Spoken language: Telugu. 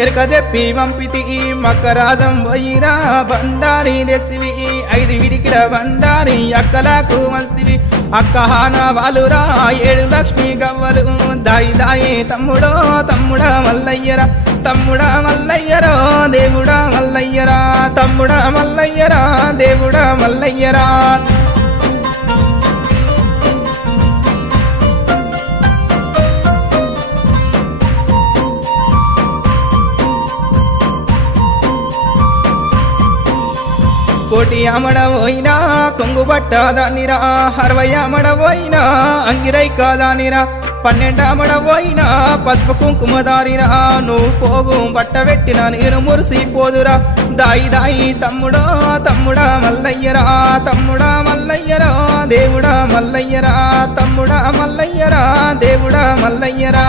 ఎరక చెప్పి పంపితి మక్కరాజం పోయిరా బండారి తెసివి 5 విడికిల బండారి అక్కలకు మల్సివి అక్కహాన వాలురా 7 లక్ష్మి గవ్వలు దాయి దాయి తమ్ముడో తమ్ముడా మల్లయ్యరా తమ్ముడా మల్లయ్యరో దేవుడా మల్లయ్యరా తమ్ముడా మల్లయ్యరా దేవుడా మల్లయ్యరా కోటి అమడవోయినా కొంగు బట్టదానిరా 60 అమడవోయినా అంగిరై కాదానిరా 12 అమడవోయినా పసుపు కుంకుమదారిరా నువ్వు పోగు బట్ట పెట్టిన నేను మురిసిపోదురా దాయి దాయి తమ్ముడో తమ్ముడా మల్లయ్యరా తమ్ముడా మల్లయ్యరా దేవుడా మల్లయ్యరా తమ్ముడా మల్లయ్యరా దేవుడా మల్లయ్యరా